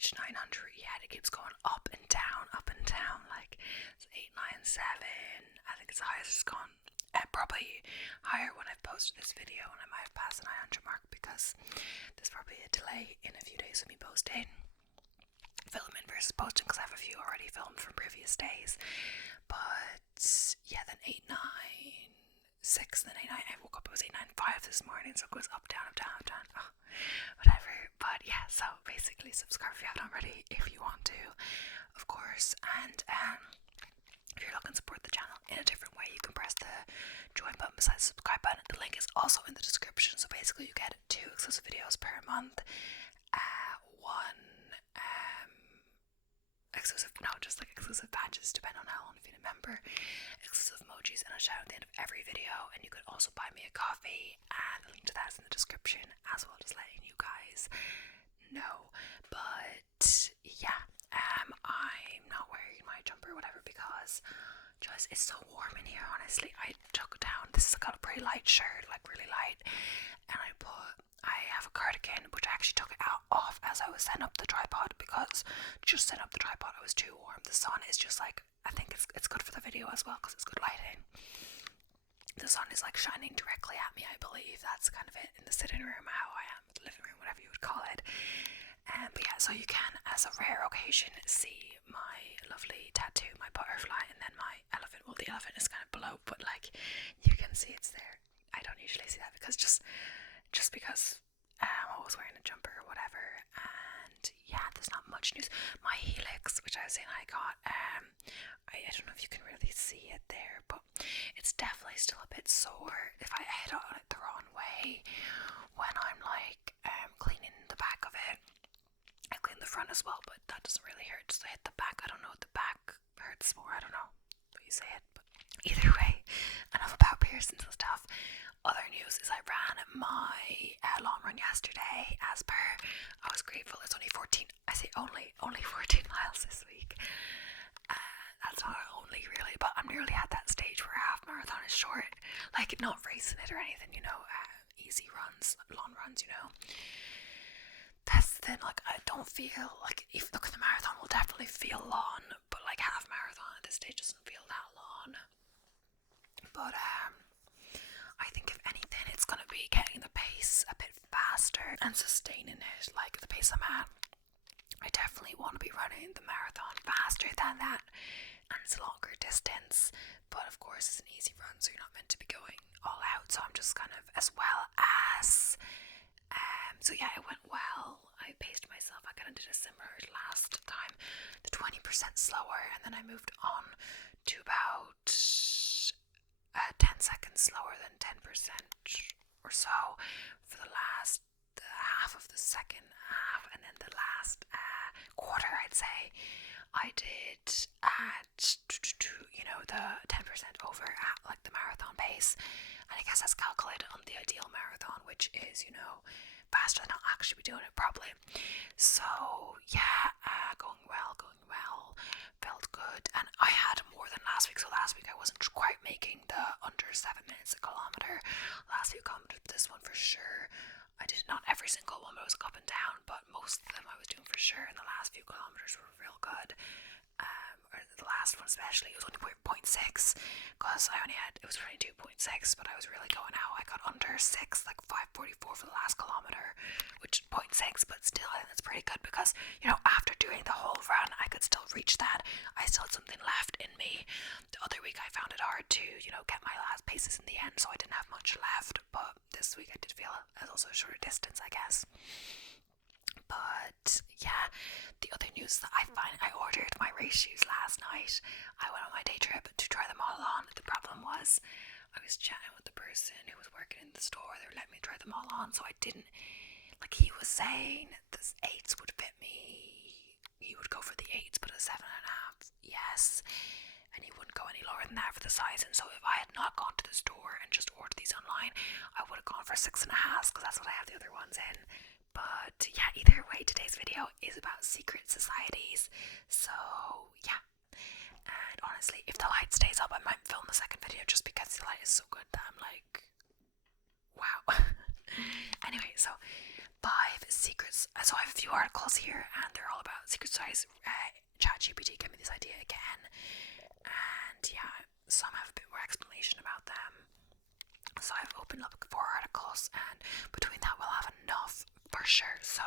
reach 900 yet. It keeps going up and down, like it's 897. I think it's the highest it's gone. Probably higher when I've posted this video, and I might have passed the 900 mark because there's probably a delay in a few days of me posting, filming versus posting, because I have a few already filmed from previous days. But yeah, then 896, then 89. I woke up, it was 895 this morning, so it goes up, down, oh, whatever. But yeah, so basically subscribe if you haven't already, if you want to, of course. And if you're looking to support the channel in a different way, you can press the join button beside the subscribe button. The link is also in the description. So basically you get 2 exclusive videos per month, one exclusive badges depending on how long you've been a member, exclusive emojis, and a shout out at the end of every video. And you could also buy me a coffee, and the link to that is in the description as well, just letting you guys know. But yeah, I'm not wearing my jumper or whatever because just it's so warm in here. Honestly, I took down, this has got a pretty light shirt, like really light, and I have a cardigan which I actually took it off as I was setting up the tripod, because just setting up the tripod it was too warm. The sun is just like, I think it's good for the video as well because it's good lighting. The sun is like shining directly at me, I believe. That's kind of it in the sitting room, how I am, the living room, whatever you would call it. But yeah, so you can, as a rare occasion, see my lovely tattoo, my butterfly, and then my elephant. Well, the elephant is kind of below, but like you can see it's there. I don't usually see that because just because I'm always wearing a jumper or whatever. And yeah, there's not much news. My Helix, which I was saying I got, I don't know if you can really see it there, but it's definitely still a bit sore if I head on it the wrong way when I'm like cleaning the back of it. I clean the front as well, but that doesn't really hurt. Just I hit the back. I don't know, the back hurts more. I don't know how you say it, but either way, enough about piercings and stuff. Other news is I ran my long run yesterday. As per, I was grateful. It's only 14. I say only 14 miles this week. That's not only really, but I'm nearly at that stage where a half marathon is short. Like, not racing it or anything, you know. Easy runs, long runs, you know. That's the thing, like, I don't feel like, if look at the marathon will definitely feel long, but like half marathon at this stage doesn't feel that long. But I think if anything it's gonna be getting the pace a bit faster and sustaining it, like the pace I'm at. I definitely want to be running the marathon faster than that, and it's a longer distance, but of course it's an easy run, so you're not meant to be going all out. So I'm just kind of, as well as so yeah, it went well. I paced myself. I kind of did a similar last time, the 20% slower, and then I moved on to about 10 seconds slower than 10% or so for the last half of the second half, and then the last quarter, I'd say, I did at, you know, the 10% over at like the marathon pace, and I guess that's calculated on the ideal marathon, which is, you know, faster than I'll actually be doing it probably. So yeah, going well, felt good, and I had more than last week. So last week I wasn't quite making the under 7 minutes a kilometer. Last few kilometers, but this one for sure. I did not every single one, but it was up and down, but most of them I was doing for sure, and the last few kilometers were real good. Or the last one especially, it was only 0.6, because it was 22.6, but I was really going out. I got under 6, like 5:44 for the last kilometer, which 0.6, but still I think that's pretty good, because, you know, after doing the whole run I could still reach that. I still had something left in me. The other week I found it hard to, you know, get my last paces in the end, so I didn't have much left, but this week I did feel it as also a shorter distance, I guess. But yeah, the other news that I ordered my race shoes last night. I went on my day trip to try them all on. The problem was I was chatting with the person who was working in the store. They were letting me try them all on, so I didn't, like, he was saying the 8s would fit me. He would go for the 8s, but a 7.5, yes, and he wouldn't go any lower than that for the size. And so if I had not gone to the store and just ordered these online, I would have gone for 6.5s, because that's what I have the other ones in. But yeah, either way, today's video is about secret societies. So yeah, and honestly, if the light stays up, I might film the second video, just because the light is so good that I'm like, wow. Anyway, so 5 secrets. So I have a few articles here, and they're all about secret societies. ChatGPT gave me this idea again, and yeah, some have a bit more explanation about them. So I've opened up 4 articles, and between that we'll have enough for sure. So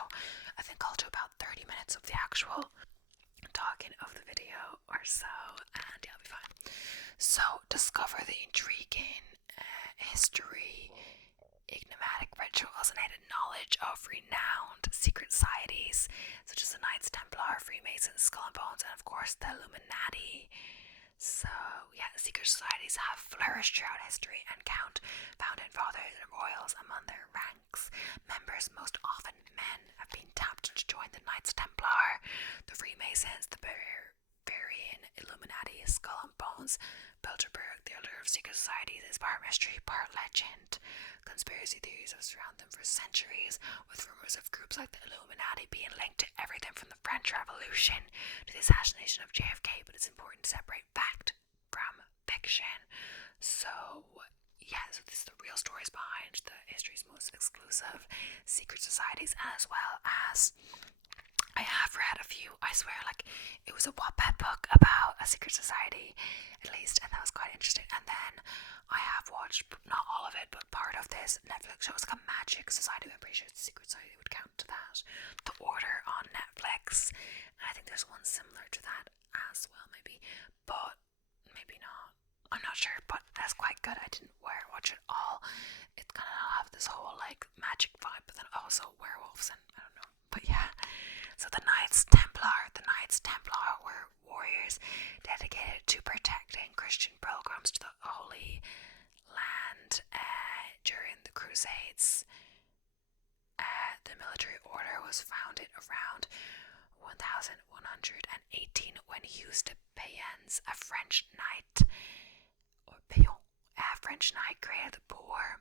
I think I'll do about 30 minutes of the actual talking of the video or so, and yeah, I'll be fine. So discover the intriguing history, enigmatic rituals, and hidden knowledge of renowned secret societies such as the Knights Templar, Freemasons, Skull and Bones, and of course the Illuminati. So yeah, secret societies have flourished throughout history and count founding fathers and royals among their ranks. Members, most often men, have been tapped to join the Knights Templar, the Freemasons, the Bavarian Illuminati, Skull and Bones. Bilderberg, the allure of secret societies, is part mystery, part legend. Conspiracy theories have surrounded them for centuries, with rumors of groups like the Illuminati being linked to everything from the French Revolution to the assassination of JFK, but it's important to separate fact from fiction. So yeah, so this is the real stories behind the history's most exclusive secret societies, as well as I have read a few. I swear, like, it was a Wattpad book about a secret society, at least, and that was quite interesting. And then I have watched, not all of it, but part of this Netflix show. It's like a Magic Society. I'm pretty sure it's a secret society would count to that. The Order on Netflix. And I think there's one similar to that as well, maybe, but maybe not. I'm not sure, but that's quite good. I didn't watch it all. It kind of have this whole like magic vibe, but then also werewolves and I don't know. But yeah. So the Knights Templar were warriors dedicated to protecting Christian pilgrims to the Holy Land during the Crusades. The military order was founded around 1118 when Hughes de Payens, a French knight, created the Boer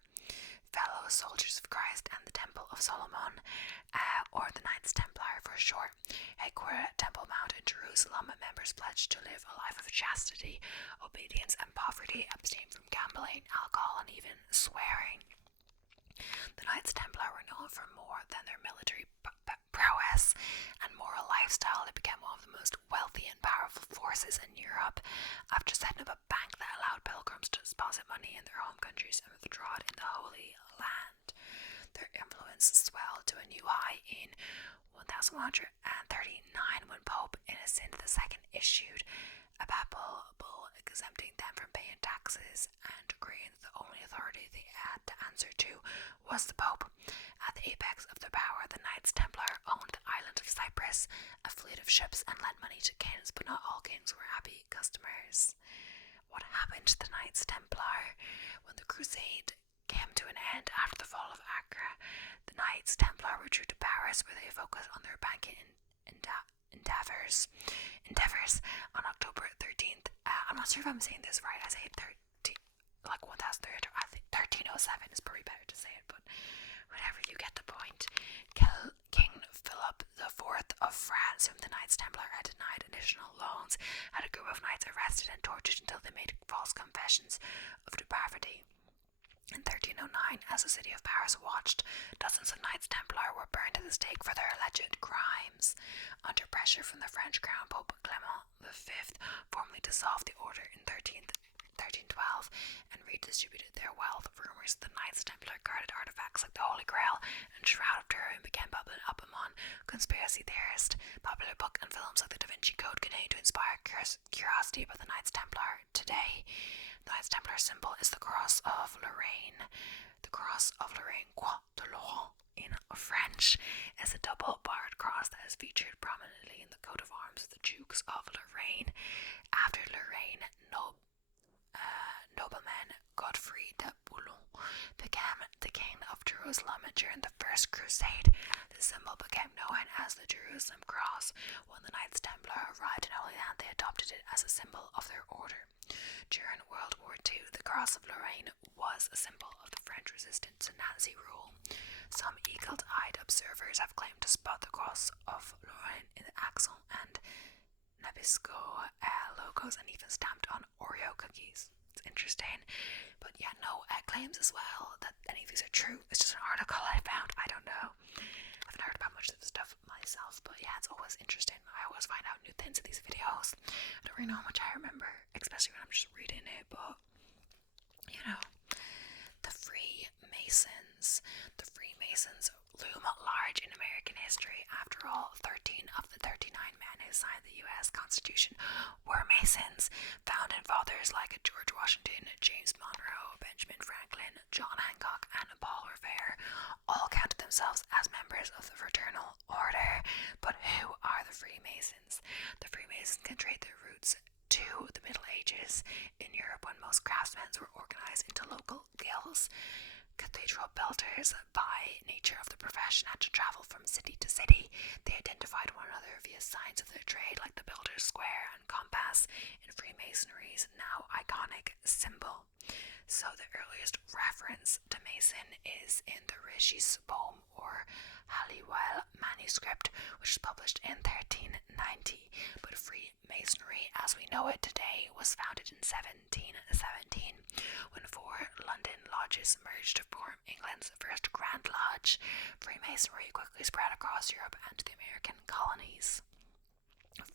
Fellow Soldiers of Christ and the Temple of Solomon, or the Knights Templar for short, headquartered at Temple Mount in Jerusalem. Members pledged to live a life of chastity, obedience, and poverty, abstain from gambling, alcohol, and even swearing. The Knights Templar were known for more than their military prowess and moral lifestyle. They became one of the most wealthy and powerful forces in Europe after setting up a bank that allowed pilgrims to deposit money in their home countries and withdraw it in the Holy Land. Their influence swelled to a new high in 1139 when Pope Innocent II issued a papal bull exempting them from paying taxes and agreeing that the only authority they had to answer to was the Pope. At the apex of their power, the Knights Templar owned the island of Cyprus, a fleet of ships, and lent money to kings, but not all kings were happy customers. What happened to the Knights Templar? When the Crusade came to an end after the fall of Acre, the Knights Templar withdrew to Paris, where they focused on their banking endeavors. On October 13th, I'm not sure if I'm saying this right, I say 1307 is probably better to say it, but whatever, you get the point. King Philip IV of France, whom the Knights Templar had denied additional loans, had a group of knights arrested and tortured until they made false confessions of depravity. In 1309, as the city of Paris watched, dozens of Knights Templar were burned at the stake for their alleged crimes. Under pressure from the French crown, Pope Clement V formally dissolved the order in 1312 and redistributed their wealth. Rumors of the Knights Templar guarded artifacts like the Holy Grail and Shroud of Turin became bubbling up among conspiracy theorists. Popular books and films like the Da Vinci Code continue to inspire curiosity about the Knights Templar today. The Knights Templar symbol is the Cross of Lorraine. The Cross of Lorraine, Croix de Lorraine in French, is a double-barred cross that is featured prominently in the coat of arms of the Dukes of Lorraine. After Lorraine, nobleman Godfrey de Bouillon became the king of Jerusalem during the First Crusade. The symbol became known as the Jerusalem Cross. When the Knights Templar arrived in Holy Land, they adopted it as a symbol of their order. During World War II, the Cross of Lorraine was a symbol of the French resistance to Nazi rule. Some eagle-eyed observers have claimed to spot the Cross of Lorraine in the Axel and Nabisco logos and even stamped on Oreo cookies. It's interesting. But yeah, no claims as well that any of these are true. It's just an article I found. I don't know. haven't heard about much of this stuff myself, but yeah, it's always interesting. I always find out new things in these videos. I don't really know how much I remember, especially when I'm just reading it, but you know. The Freemasons. The Freemasons loom large in American history. After all, 13 of the 39 men who signed the U.S. Constitution were Masons. Founding fathers like George Washington, James Monroe, Benjamin Franklin, John Hancock, and Paul Revere all counted themselves as members of the Fraternal Order. But who are the Freemasons? The Freemasons can trace their roots to the Middle Ages in Europe, when most craftsmen were organized into local guilds. Cathedral builders, by nature of the profession, had to travel from city to city. They identified one another via signs of their trade, like the builder's square and compass in Freemasonry's now iconic symbol. So the earliest reference to Mason is in the Rishi's poem, or Halliwell manuscript, which was published in 1390. But Freemasonry, as we know it today, was founded in 1717, when 4 London lodges merged to form England's first Grand Lodge. Freemasonry quickly spread across Europe and to the American colonies.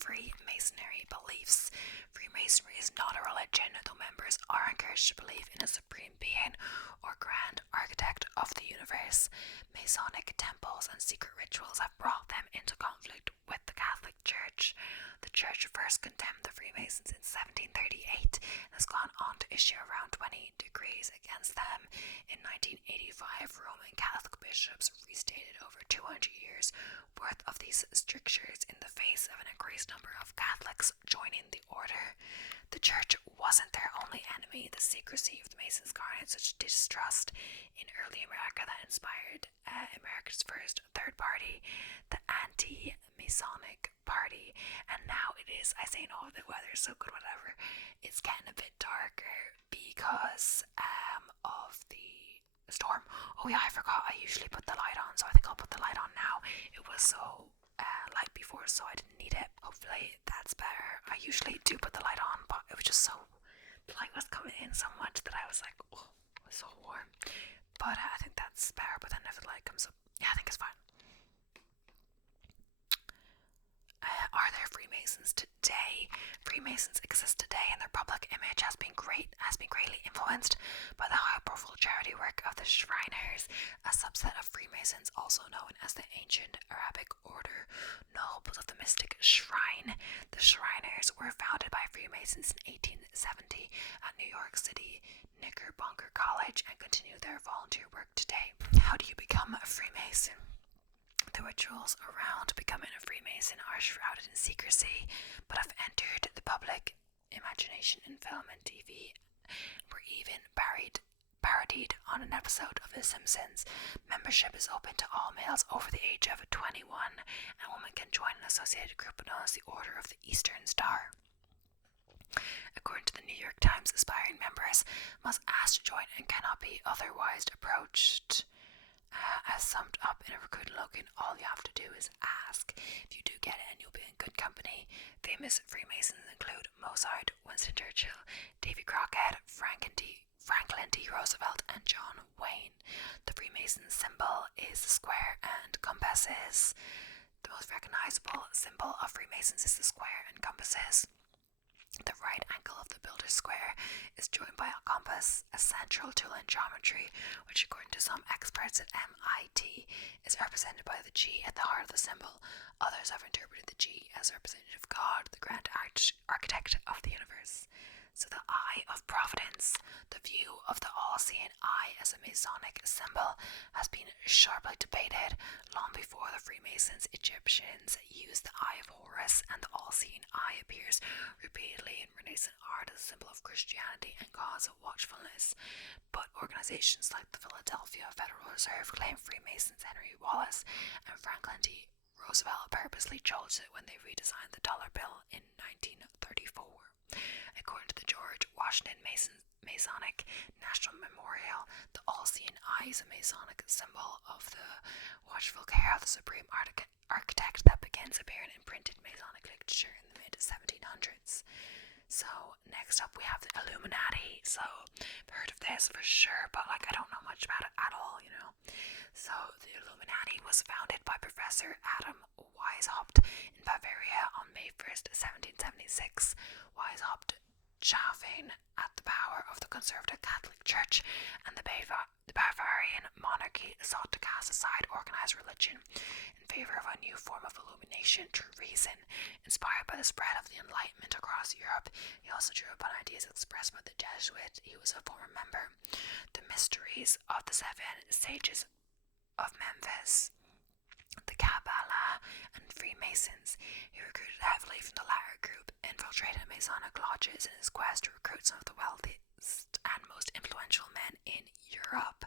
Freemasonry beliefs. Freemasonry is not a religion, though members are encouraged to believe in a supreme being or grand architect of the universe. Masonic temples and secret rituals have brought them into conflict with the Catholic Church. The Church first condemned the Freemasons in 1738 and has gone on to issue around 20 decrees against them. In 1985, Roman Catholic bishops restated over 200 years worth of these strictures in the face of an increased number of Catholics joining the order. The Church wasn't their only enemy. The secrecy of the Masons garnered such distrust in early America that inspired America's first third party, the Anti-Masonic Party. And now it is, I say, no, the weather is so good, whatever, it's getting a bit darker because of the storm. Oh yeah, I forgot, I usually put the light on, so I think I'll put the light on now. It was so light before, so I didn't need it. Hopefully that's better. I usually do put the light on, but it was just so, the light was coming in so much that I was like, oh, it was so warm. But I think that's better. But then if the light comes up, yeah, I think it's fine. Are there Freemasons today? Freemasons exist today, and their public image has been greatly influenced by the high-profile charity work of the Shriners, a subset of Freemasons also known as the Ancient Arabic Order, nobles of the mystic shrine. The Shriners were founded by Freemasons in 1870 at New York City Knickerbocker College and continue their volunteer work today. How do you become a Freemason? The rituals around becoming a Freemason are shrouded in secrecy, but have entered the public imagination in film and TV, were even parodied on an episode of The Simpsons. Membership is open to all males over the age of 21, and women can join an associated group known as the Order of the Eastern Star. According to the New York Times, aspiring members must ask to join and cannot be otherwise approached. As summed up in a recruiting slogan, all you have to do is ask. If you do get it, and you'll be in good company. Famous Freemasons include Mozart, Winston Churchill, Davy Crockett, Franklin D. Roosevelt, and John Wayne. The Freemason symbol is the square and compasses. The most recognizable symbol of Freemasons is the square and compasses. The right angle of the builder's square is joined by a compass, a central tool in geometry, which according to some experts at MIT is represented by the G at the heart of the symbol. Others have interpreted the G as a representative of God, the grand architect of the universe. So the Eye of Providence, the view of the all-seeing eye as a Masonic symbol, has been sharply debated. Long before the Freemasons, Egyptians used the Eye of Horus, and the all-seeing eye appears repeatedly in Renaissance art as a symbol of Christianity and cause of watchfulness. But organizations like the Philadelphia Federal Reserve claim Freemasons Henry Wallace and Franklin D. Roosevelt purposely chose it when they redesigned the dollar bill in 1934. According to the George Washington Masonic National Memorial, the all-seeing eye is a Masonic symbol of the watchful care of the supreme architect that begins appearing in printed Masonic literature in the mid-1700s. So next up we have the Illuminati. So I've heard of this for sure, but like I don't know much about it at all, you know. So the Illuminati was founded by Professor Adam Weishaupt in Bavaria on May 1st, 1776. Weishaupt, chafing at the power of the conservative Catholic Church and the Bavarian monarchy, sought to cast aside organized religion in favor of a new form of illumination through reason. Inspired by the spread of the Enlightenment across Europe, he also drew upon ideas expressed by the Jesuit he was a former member. The mysteries of the seven sages of Memphis, the Kabbalah, and Freemasons. He recruited heavily from the latter group, infiltrated Masonic lodges in his quest to recruit some of the wealthiest and most influential men in Europe.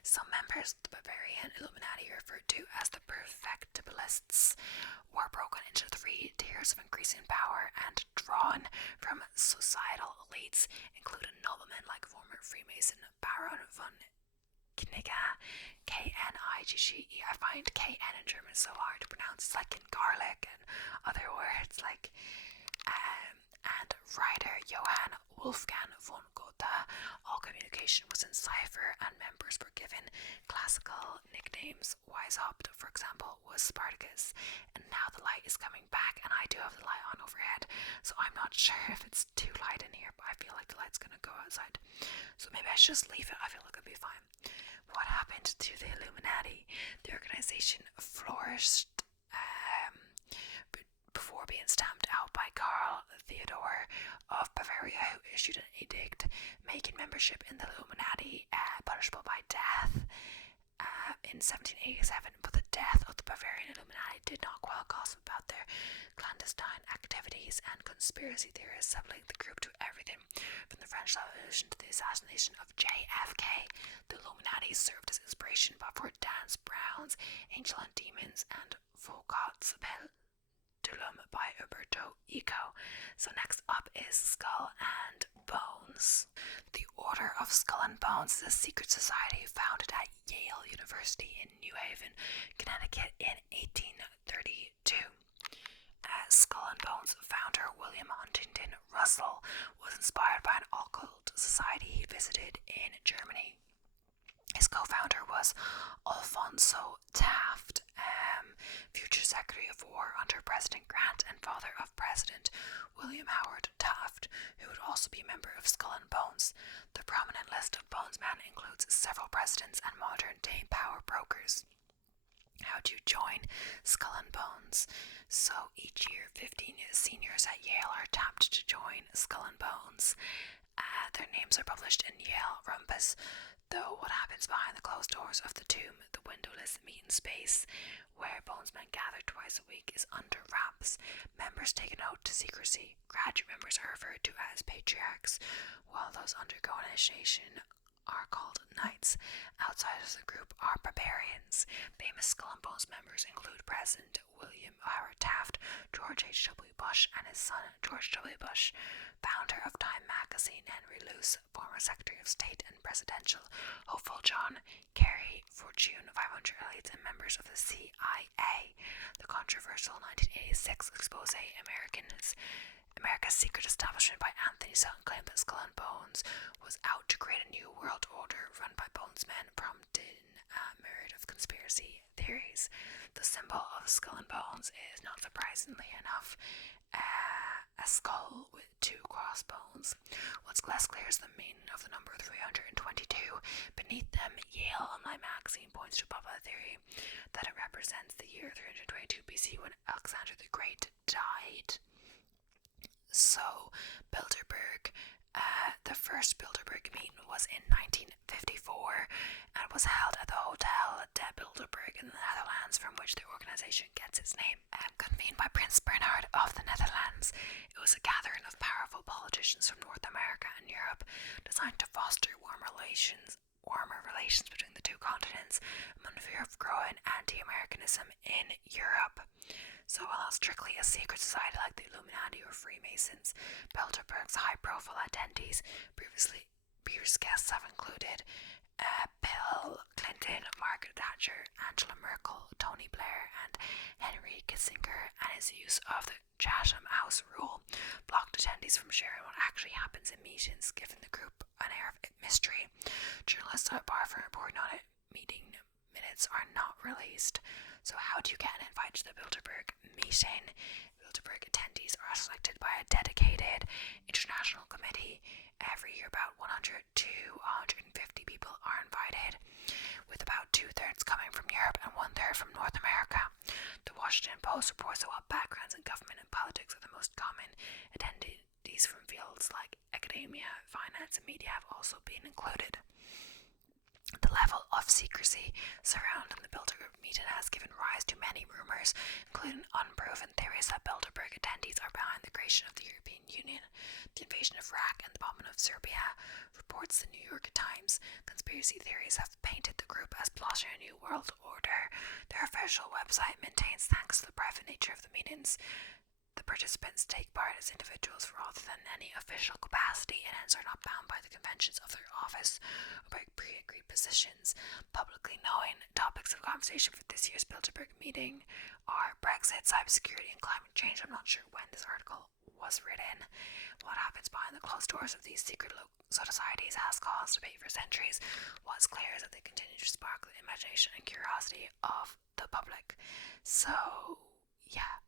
Some members of the Bavarian Illuminati, referred to as the Perfectibilists, were broken into 3 tiers of increasing power and drawn from societal elites, including noblemen like former Freemason Baron von Knigge, Knigge. I find KN in German so hard to pronounce. It's like in garlic and other words, like and writer Johann Wolfgang von Goethe. All communication was in cipher, and members were given classical nicknames. Weishaupt, for example, was Spartacus. And now the light is coming back, and I do have the light on overhead, so I'm not sure if it's too light in here, but I feel like the light's gonna go outside. So maybe I should just leave it. I feel like it'll be fine. What happened to the Illuminati? The organization flourished before being stamped out by Karl Theodor of Bavaria, who issued an edict making membership in the Illuminati punishable by death in 1787. But the death of the Bavarian Illuminati did not quell gossip about their clandestine activities, and conspiracy theorists have linked the group to everything from the French Revolution to the assassination of JFK. The Illuminati served as inspiration for Dan Brown's Angel and Demons and Foucault's Pendulum by Umberto Eco. So next up is Skull and Bones. The Order of Skull and Bones is a secret society founded at Yale University in New Haven, Connecticut in 1832. Skull and Bones founder William Huntington Russell was inspired by an occult society he visited in Germany. His co-founder was Alfonso Taft, future Secretary of War under President Grant and father of President William Howard Taft, who would also be a member of Skull and Bones. The prominent list of Bonesmen includes several presidents and modern-day power brokers. How do you join Skull and Bones? So each year, 15 seniors at Yale are tapped to join Skull and Bones. Their names are published in Yale Rumpus, though what happens behind the closed doors of the tomb, the windowless meeting space where Bonesmen gather twice a week, is under wraps. Members take an oath to secrecy. Graduate members are referred to as patriarchs, while those undergo initiation are called knights. Outsiders of the group are barbarians. Famous Skull and Bones members include President William Howard Taft, George H.W. Bush, and his son George W. Bush, founder of Time magazine Henry Luce, former Secretary of State and presidential hopeful John Kerry, Fortune 500 elites, and members of the CIA. The controversial 1986 expose America's Secret Establishment by Anthony Sutton claimed that Skull and Bones was out to create a new world order run by Bonesmen, prompting a myriad of conspiracy theories. The symbol of Skull and Bones is, not surprisingly enough, a skull with 2 crossbones. What's less clear is the meaning of the number 322. Beneath them, Yale Online magazine points to a popular theory that it represents the year 322 BC when Alexander the Great died. So, Bilderberg, the first Bilderberg meeting was in 1954 and was held at the Hotel de Bilderberg in the Netherlands, from which the organization gets its name. Convened by Prince Bernhard of the Netherlands, it was a gathering of powerful politicians from North America and Europe, designed to foster warmer relations between the 2 continents, among fear of growing anti-Americanism in Europe. So while strictly a secret society like the Illuminati or Freemasons, Bilderberg's high-profile attendees, previous guests have included Bill Clinton, Margaret Thatcher, Angela Merkel, Tony Blair, and Henry Kissinger, and his use of the Chatham House rule blocked attendees attendees from sharing what actually happens in meetings, giving the group an air of mystery. Journalists are barred from reporting on it. Meeting minutes are not released. So how do you get an invite to the Bilderberg meeting? Bilderberg attendees are selected by a dedicated international committee. Every year about 100 to 150 people are invited, with about 2/3 coming from Europe and 1/3 from North America. The Washington Post reports that while backgrounds in government and politics are the most common, attendees from fields like academia, finance, and media have also been included. The level of secrecy surrounding the Bilderberg meeting has given rise to many rumours, including unproven theories that Bilderberg attendees are behind the creation of the European Union, the invasion of Iraq, and the bombing of Serbia. Reports the New York Times. Conspiracy theories have painted the group as plotting a new world order. Their official website maintains, thanks to the private nature of the meetings, the participants take part as individuals rather than any official capacity, and hence are not bound by the conventions of their office or by pre-agreed positions. Publicly known topics of conversation for this year's Bilderberg meeting are Brexit, cybersecurity, and climate change. I'm not sure when this article was written. What happens behind the closed doors of these secret societies has caused debate for centuries. What's clear is that they continue to spark the imagination and curiosity of the public. So, yeah.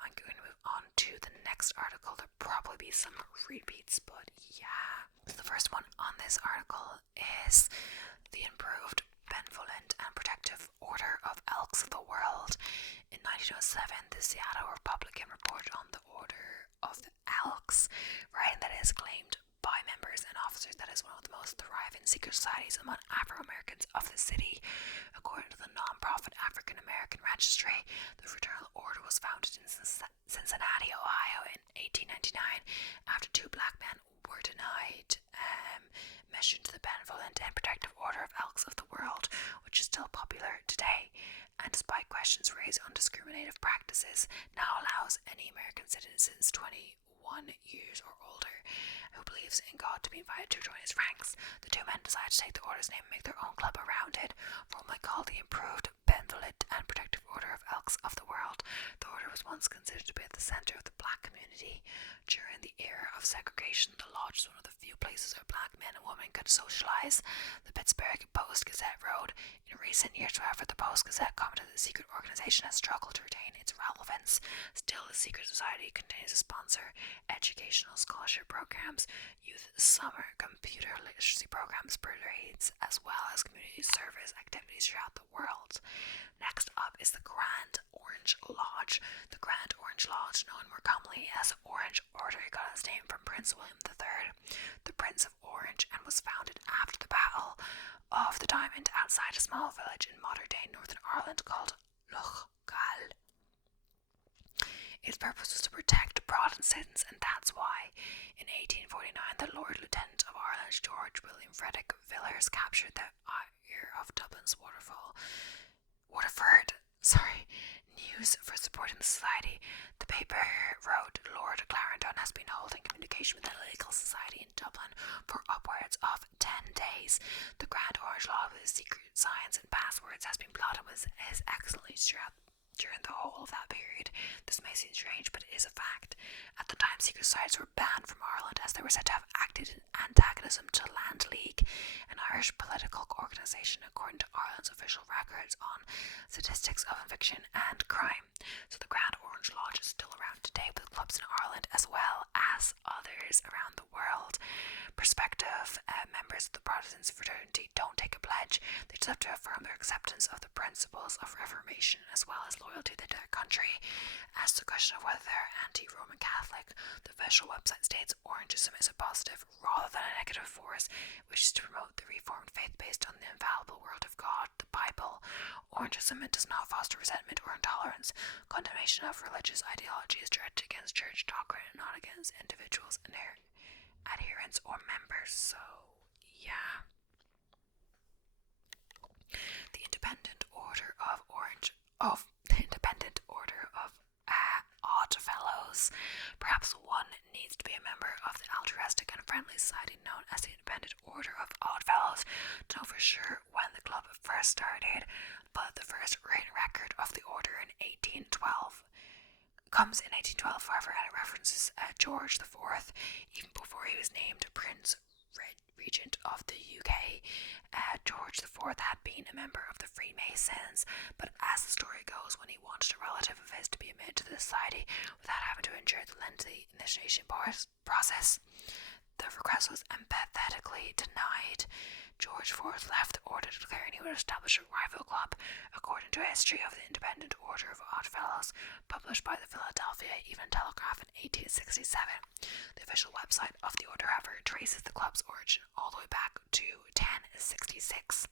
I'm going to move on to the next article. There'll probably be some repeats, but yeah. The first one on this article is the improved benevolent and protective order of Elks of the World. In 1907, the Seattle Republican reported on the Order of the Elks, writing that it is claimed by members and officers that is one of the most thriving secret societies among Afro-Americans of the city. According to the non-profit African American Registry, the Fraternal Order was founded in Cincinnati, Ohio in 1899 after two black men were denied admission to the benevolent and protective Order of Elks of the World, which is still popular today, and despite questions raised on discriminative practices, now allows any American citizens 21 years or older who believes in God to be invited to join his ranks. The two men decide to take the Order's name and make their own club around it, formerly called the Improved Benevolent and Protective Order of Elks of the World. The Order was once considered to be at the center of the black community. During the era of segregation, the lodge was one of the few places where black men and women could socialize. The Pittsburgh Post-Gazette wrote, in recent years, however, the Post-Gazette commented that the secret organization has struggled to retain its relevance. Still, the secret society continues to sponsor educational scholarship programs, youth summer computer literacy programs, parades, as well as community service activities throughout the world. Next up is the Grand Orange Lodge. The Grand Orange Lodge, known more commonly as Orange Order, got its name from Prince William III, the Prince of Orange, and was founded after the Battle of the Diamond outside a small village in modern-day Northern Ireland called Loch Gal. Its purpose was to protect Protestants, and that's why, in 1849, the Lord Lieutenant of Ireland, George William Frederick Villiers, captured the ear of Dublin's Waterford News for supporting the society. The paper wrote, Lord Clarendon has been holding communication with the illegal society in Dublin for upwards of 10 days. The Grand Orange Law with his secret signs and passwords has been plotted with his excellencies during the whole of that period. This may seem strange, but it is a fact. At the time, secret societies were banned from Ireland as they were said to have acted in antagonism to Land League, an Irish political organisation according to Ireland's official records on statistics of eviction and crime. So the Grand Orange Lodge is still around today with clubs in Ireland as well as others around the world. Prospective members of the Protestant fraternity don't take a pledge. They just have to affirm their acceptance of the principles of Reformation as well as loyalty to their country. As to the question of whether they're anti-Roman Catholic, the official website states Orangism is a positive rather than a negative force, which is to promote the Reformed faith based on the infallible Word of God, the Bible. Orangism does not foster resentment or intolerance. Condemnation of religious ideology is directed against church doctrine and not against individuals and their adherents or members. So, yeah. The Independent Order of Odd Fellows. Perhaps one needs to be a member of the altruistic and friendly society known as the Independent Order of Odd Fellows to know for sure when the club first started, but the first written record of the order in 1812 comes in 1812, however, and it references George IV, even before he was named Prince Regent of the UK. George IV had been a member of the Freemasons, but as the story goes, when he wanted a relative of his to be admitted to the society without having to endure the lengthy initiation process, the request was emphatically denied. George IV left the order declaring he would establish a rival club, according to a history of the Independent Order of Oddfellows, published by the Philadelphia Evening Telegraph in 1867. The official website of the order, however, traces the club's origin all the way back to 1066.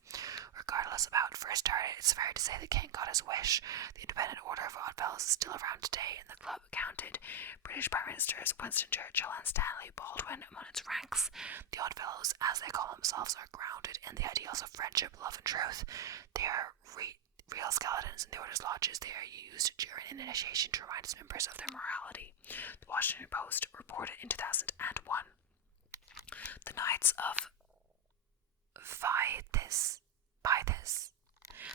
Regardless of how it first started, it's fair to say the king got his wish. The Independent Order of Oddfellows is still around today, and the club counted British Prime Ministers Winston Churchill and Stanley Baldwin among its ranks. The Oddfellows, as they call themselves, are grounded in the ideals of friendship, love, and truth. They are real skeletons in the order's lodges. They are used during an initiation to remind its members of their morality. The Washington Post reported in 2001. The Knights of Pythes.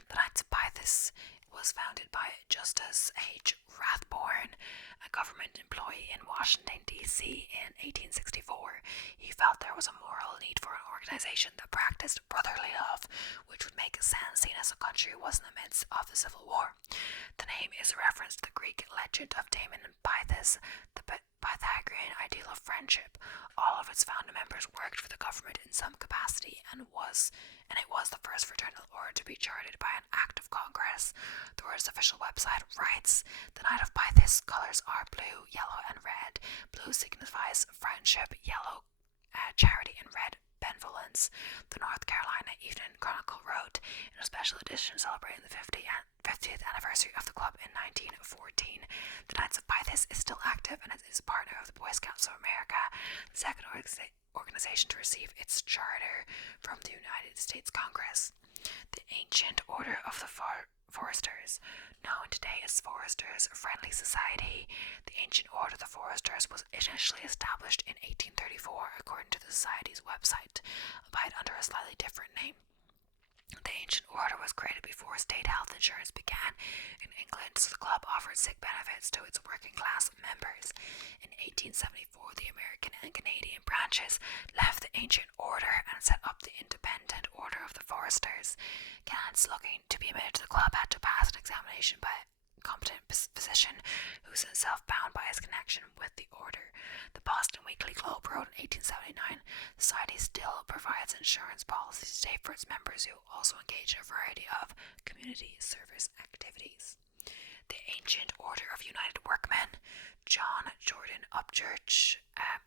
The Knights of Pythes was founded by Justus H. Rathbone, a government employee in Washington, D.C. in 1864. He felt there was a moral need for an organization that practiced brotherly love, which would make sense seeing as the country was in the midst of the Civil War. The name is a reference to the Greek legend of Damon and Pythes, the Pythagorean ideal of friendship. All of its founding members worked for the government in some capacity, and it was the first fraternal order to be chartered by an act of Congress. The order's official website writes, "The Knight of Pythes colors are blue, yellow, and red. Blue signifies friendship, yellow charity, and red benevolence." The North Carolina Evening Chronicle wrote, in a special edition celebrating the 50th anniversary of the club in 1914, "The Knights of Pythes is still active and is a partner of the Boy Scouts of America, the second organization to receive its charter from the United States Congress." The Ancient Order of the Foresters, known today as Foresters Friendly Society. The Ancient Order of the Foresters was initially established in 1834, according to the Society's website, albeit under a slightly different name. The Ancient Order was created before state health insurance began in England, so the club offered sick benefits to its working class members. In 1874, the American and Canadian branches left the Ancient Order and set up the Independent Order of the Foresters. Candidates looking to be admitted to the club had to pass an examination by a competent physician who was himself bound by his connection with the order. The Boston Weekly Globe wrote in 1879, "The Society still provides insurance policies today for its members who also engage in a variety of community service activities." The Ancient Order of United Workmen, John Jordan Upchurch, and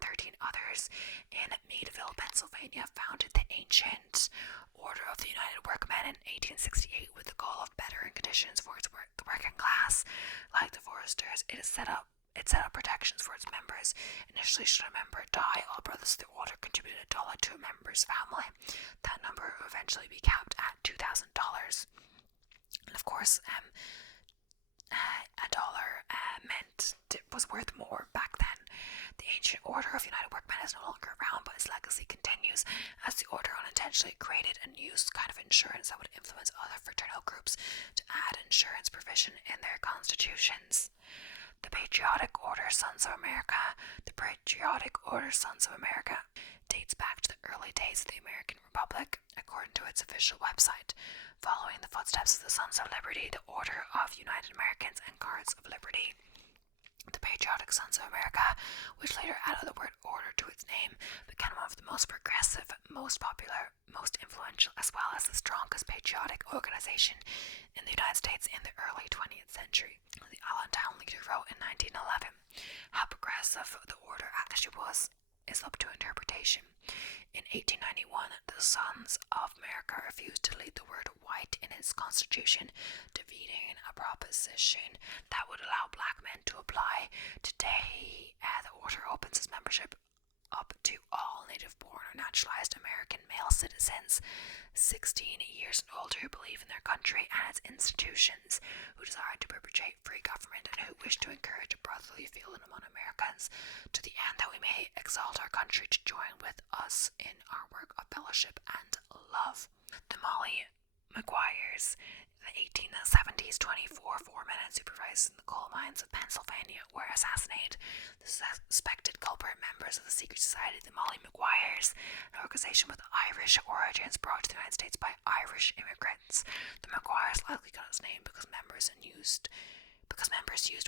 13 others in Meadville, Pennsylvania, founded the Ancient Order of the United Workmen in 1868 with the goal of bettering conditions for the working class. Like the Foresters, it set up protections for its members. Initially, should a member die, all brothers of the order contributed $1 to a member's family. That number will eventually be capped at $2,000. And of course, a dollar meant it was worth more back then. The Ancient Order of United Workmen is no longer around, but its legacy continues, as the order unintentionally created a new kind of insurance that would influence other fraternal groups to add insurance provision in their constitutions. The Patriotic Order Sons of America. The Patriotic Order Sons of America dates back to the early days of the American Republic, according to its official website. Following the footsteps of the Sons of Liberty, the Order of United Americans, and Guards of Liberty, the Patriotic Sons of America, which later added the word order to its name, became one of the most progressive, most popular, most influential, as well as the strongest patriotic organization in the United States in the early 20th century. The Allentown Leader wrote in 1911, "How progressive the order actually was is up to interpretation. In 1891, the Sons of America refused to leave the word white in its constitution, defeating a proposition that would allow black men to apply. Today, the order opens its membership up to all native-born or naturalized American male citizens 16 years and older who believe in their country and its institutions, who desire to perpetuate free government, and who wish to encourage a brotherly feeling among Americans, to the end that we may exalt our country to join with us in our work of fellowship and love." The Molly Maguires, the 1870s Casualties 24 foremen and supervisors in the coal mines of Pennsylvania were assassinated. The suspected culprit, members of the secret society, the Molly Maguires, an organization with Irish origins brought to the United States by Irish immigrants. The Maguires likely got its name because members used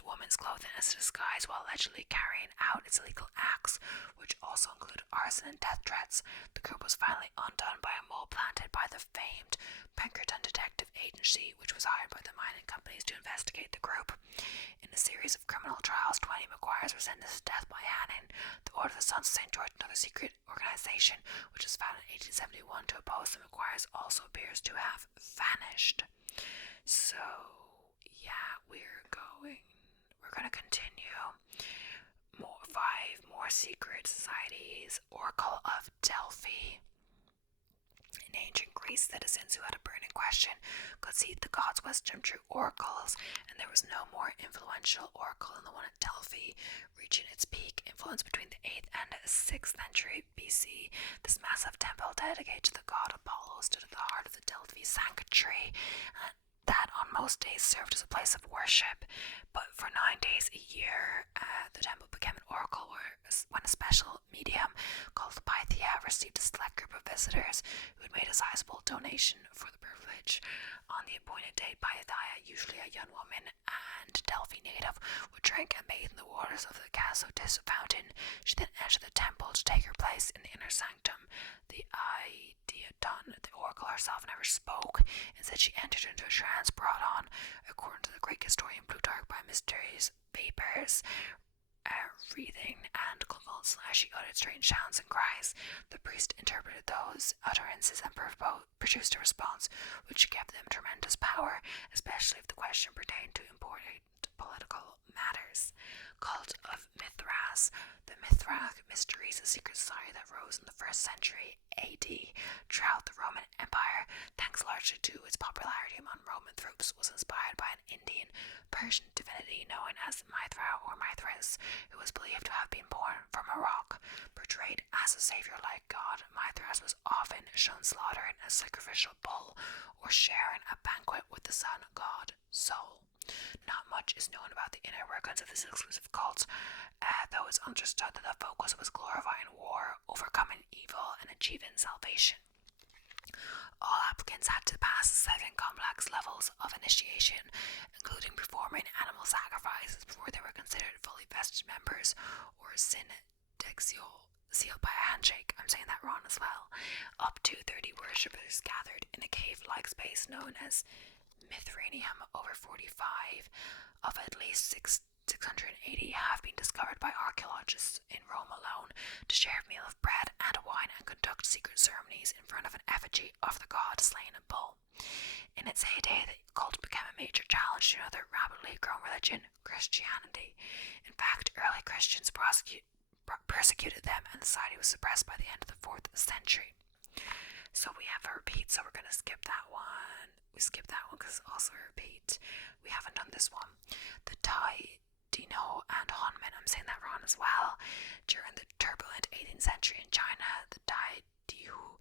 women's clothing as a disguise while allegedly carrying out its illegal acts, which also included arson and death threats. The group was finally undone by a mole planted by the famed Pinkerton Detective Agency, which was hired by the mining companies to investigate the group. In a series of criminal trials, 20 Maguires were sentenced to death by hanging. The Order of the Sons of St. George, another secret organization which was founded in 1871 to oppose the Maguires, also appears to have vanished. So yeah, we're gonna continue. 5 more secret societies. Oracle of Delphi. In ancient Greece, citizens who had a burning question could see the gods' wisdom through oracles, and there was no more influential oracle than the one at Delphi, reaching its peak influence between the 8th and 6th century BC. This massive temple dedicated to the god Apollo stood at the heart of the Delphi sanctuary, that on most days served as a place of worship, but for 9 days a year, the temple became an oracle when a special medium called Pythia received a select group of visitors who had made a sizable donation for the privilege. On the appointed date, Pythia, usually a young woman and Delphi native, would drink and bathe in the waters of the Casotis fountain. She then entered the temple to take her place in the inner sanctum. The idea done, the oracle herself never spoke. Instead, she entered into a trance brought on, according to the Greek historian Plutarch, by mysterious vapors, breathing and convulsions as she uttered strange sounds and cries. The priest interpreted those utterances and produced a response which gave them tremendous power, especially if the question pertained to important political matters. Cult of Mithras. The Mithrax Mysteries, a secret society that rose in the 1st century AD throughout the Roman Empire, thanks largely to its popularity among Roman troops, was inspired by an Indian Persian divinity known as Mithra or Mithras, who was believed to have been born from a rock. Portrayed as a savior-like god, Mithras was often shown slaughtering a sacrificial bull or sharing a banquet with the sun god Sol. Not much is known about the inner workings of this exclusive cult, though it's understood that the focus was glorifying war, overcoming evil, and achieving salvation. All applicants had to pass 7 complex levels of initiation, including performing animal sacrifices before they were considered fully vested members, or syndexial, sealed by a handshake. I'm saying that wrong as well. Up to 30 worshippers gathered in a cave-like space known as Mithranium. Over 45 of at least 680 have been discovered by archaeologists in Rome alone to share a meal of bread and wine and conduct secret ceremonies in front of an effigy of the god slaying a bull. In its heyday, the cult became a major challenge to another rapidly growing religion, Christianity. In fact, early Christians persecuted them, and the society was suppressed by the end of the 4th century. So we have a repeat, so we're going to skip that one. We skip that one because it's also a repeat. We haven't done this one. The Dino and Hanmen, I'm saying that wrong as well. During the turbulent 18th century in China, the Diu,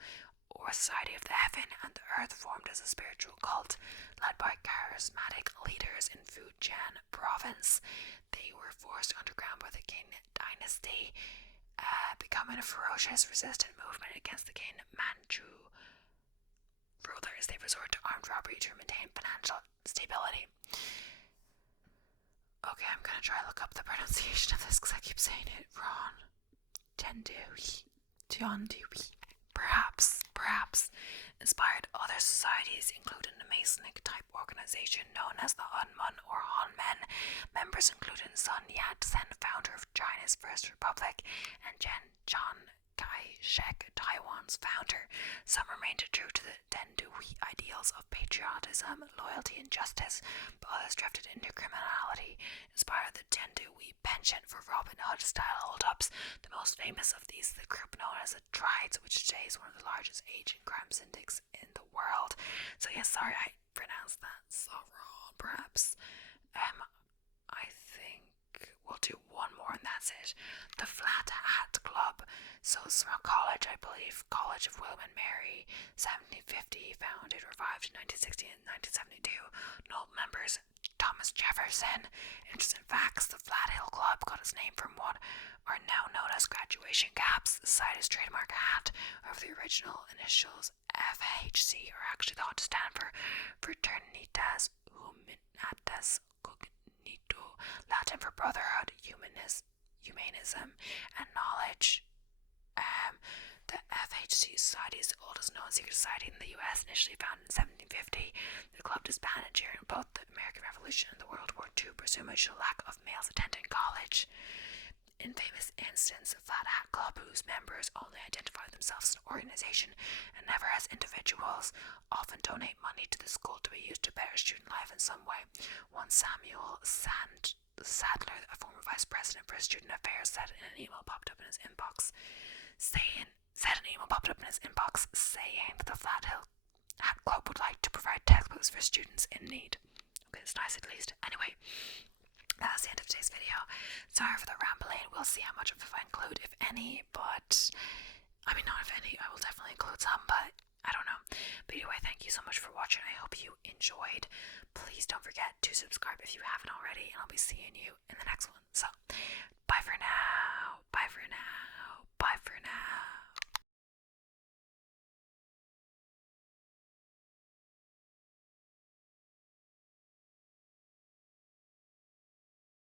or Society of the Heaven and the Earth, formed as a spiritual cult led by charismatic leaders in Fujian province. They were forced underground by the Qing dynasty, becoming a ferocious resistant movement against the Qing Manchu rulers. They resort to armed robbery to maintain financial stability. Okay, I'm gonna try to look up the pronunciation of this because I keep saying it wrong. Tiandui. Perhaps inspired other societies, including the Masonic type organization known as the Hunmun or Hanmen. Members included Sun Yat-sen, founder of China's First Republic, and Chiang Kai-shek, Taiwan's founder. Some remained true to the Dendui ideals of patriotism, loyalty, and justice, but others drifted into criminality, inspired the Dendui penchant for Robin Hood-style hold-ups. The most famous of these is the group known as the Triads, which today is one of the largest agent crime syndics in the world. So yes, sorry I pronounced that so wrong, perhaps. I think we'll do one more and that's it. The Flat Hat Club. So it's from a college, I believe, College of William and Mary, 1750, founded, revived in 1960 and 1972. Noble members Thomas Jefferson. Interesting facts: the Flat Hill Club got its name from what are now known as graduation caps. The society's trademark hat over the original initials FHC are actually thought to stand for Fraternitas Humanitatis Cognito, Latin for brotherhood, humanism, and knowledge. The FHC Society is the oldest known secret society in the US, initially founded in 1750. The club disbanded during both the American Revolution and the World War II, presumably due to lack of males attending college. In famous instance, the Flat Hat Club, whose members only identify themselves as an organization and never as individuals, often donate money to the school to be used to better student life in some way. One Samuel Sadler, a former vice president for student affairs, said an email popped up in his inbox saying that the Flat Hill Hat Club would like to provide textbooks for students in need. Okay, it's nice at least. Anyway, that's the end of today's video. Sorry for the rambling. We'll see how much of it I include, if any, but not if any. I will definitely include some, but I don't know. But anyway, thank you so much for watching. I hope you enjoyed. Please don't forget to subscribe if you haven't already, and I'll be seeing you in the next one. So,